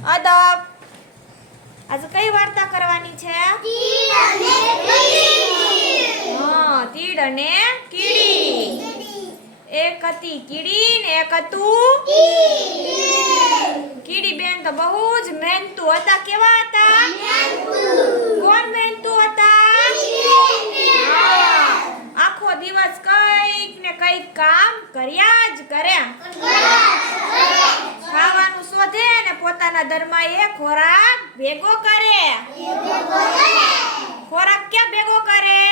અદબ. આજે કઈ વાર્તા કરવાની છે? હા તીડ અને કીડી. એક હતી કીડી ને એક હતું કીડી. બેન તો બહુ જ મહેનતુ હતા. કેવા હતા? કોણ મહેનતુ હતા? આખો દિવસ કંઈક ને કંઈક કામ કર્યા જ કરે ખાવાનું શોધે ને પોતાના દરમાં એ ખોરાક ભેગો કરે. ખોરાક ક્યાં ભેગો કરે?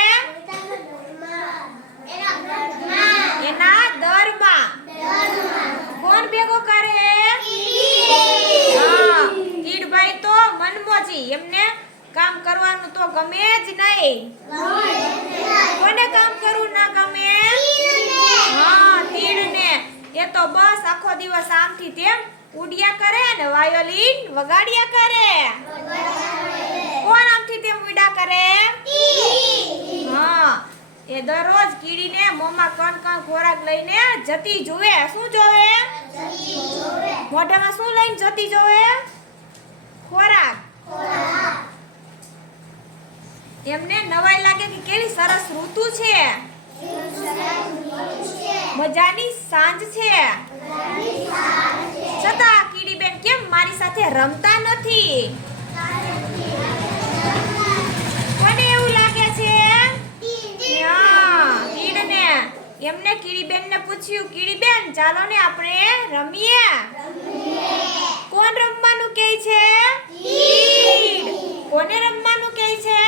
એના દરમાં. કોણ ભેગો કરે? હા કીડભાઈ તો મનમોજી. એમને કામ કરવાનું તો ગમે જ નહીં. કોને કામ કરવું ના ગમે? હા તીડને એ તો બસ આખો દિવસ આમથી તેમ ઉડ્યા કરે ને વાયોલિન વગાડ્યા કરે. કોણ આમથી તેમ ઉડ્યા કરે? હા એ દરરોજ કીડીને મોંમાં કણ કણ ખોરાક લઈને જતી જોવે. શું જોવે? મોઢામાં શું લઈને જતી જોવે? ખોરાક. એમને નવાઈ લાગે કે કેવી સરસ ઋતુ છે. મજાની સાંજ છે છતાં કીડીબેન કેમ મારી સાથે રમતા નથી. કોને એવું લાગે છે? કીડને એમને કીડીબેનને પૂછ્યું કીડીબેન ચાલો ને આપણે રમીએ. કોણ રમવાનું કહે છે? કોને રમવાનું કહે છે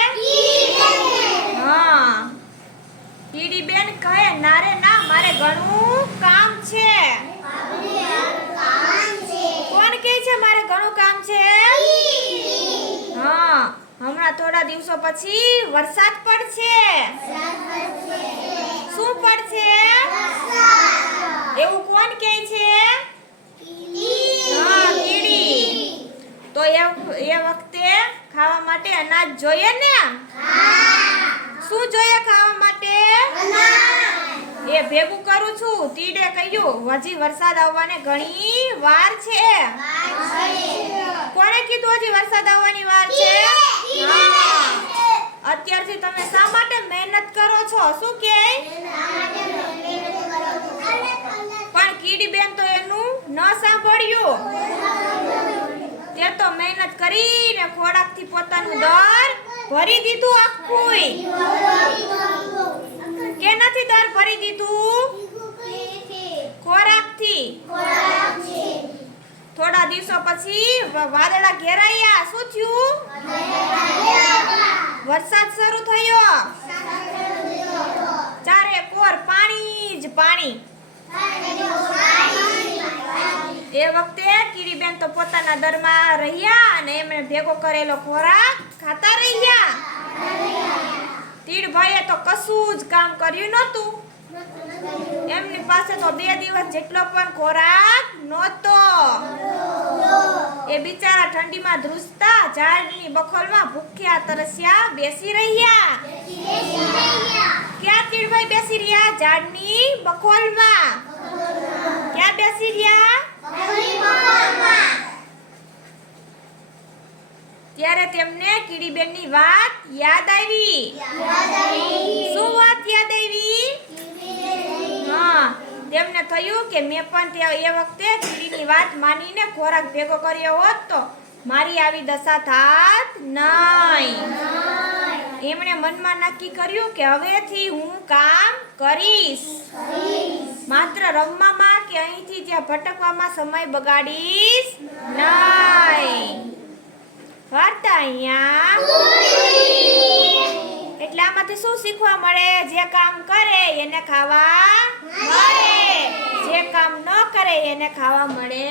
હા કીડીબેન કહે ના રે ના મારે ઘણું કામ છે કોણ કહે છે મારે ઘણું કામ છે હા હમણાં થોડા દિવસો પછી વરસાદ પડશે. શું પડશે? એવું કોણ કહે છે? તો એ એ વખતે ખાવા માટે અનાજ જોઈએ ને? શું જોઈએ ખાવા માટે? એ ભેગું કરું છું. તીડે કહ્યું હજી વરસાદ આવવાને ઘણી વાર છે. કોણે કીધું હજી વરસાદ આવવાની વાર છે? હા. અત્યારથી તમે શા માટે મહેનત કરો છો? શું કે? પણ કીડી બેન તો એનું ન સાંભળ્યું. તે તો મહેનત કરીને ખોરાકથી પોતાનું દર ભરી દીધું આખું કે નથી દર ભરી દીધું? ખોરાકથી. થોડા દિવસો પછી વાદળા ઘેરાયા. શું થયું? વરસાદ શરૂ થયો. ચારે કોર પાણી જ પાણી. એ વખતે કીડીબેન તો પોતાના દરમાં રહ્યા અને એમણે ભેગો કરેલો ખોરાક ખાતા રહ્યા. તીડભાઈએ તો કશું જ કામ કર્યું નહોતું. એમની પાસે તો બે દિવસ જેટલો પણ ખોરાક નહોતો. એ બિચારા ઠંડીમાં ધ્રુજતા, ઝાડની બખોલમાં ભૂખ્યા, તરસ્યા, બેસી રહ્યા. ક્યાં તીડભાઈ બેસી રહ્યા? ઝાડની બખોલમાં. ક્યાં બેસી રહ્યા? ત્યારે તેમને કીડીબેનની વાત યાદ આવી શું વાત યાદ આવી હા તેમને થયું કે મેં પણ તે એ વખતે કીડીની વાત માનીને ખોરાક ભેગો કર્યો હોત તો મારી આવી દશા થાત નહીં. એમણે મનમાં નક્કી કર્યું કે હવેથી હું કામ કરીશ. માત્ર રમવામાં કે અહીંથી ત્યાં ભટકવામાં સમય બગાડીશ નહીં. વાર્તા અહીંયા એટલે આમાંથી શું શીખવા મળે? જે કામ કરે એને ખાવા મળે. કામ ન કરે એને ખાવા મળે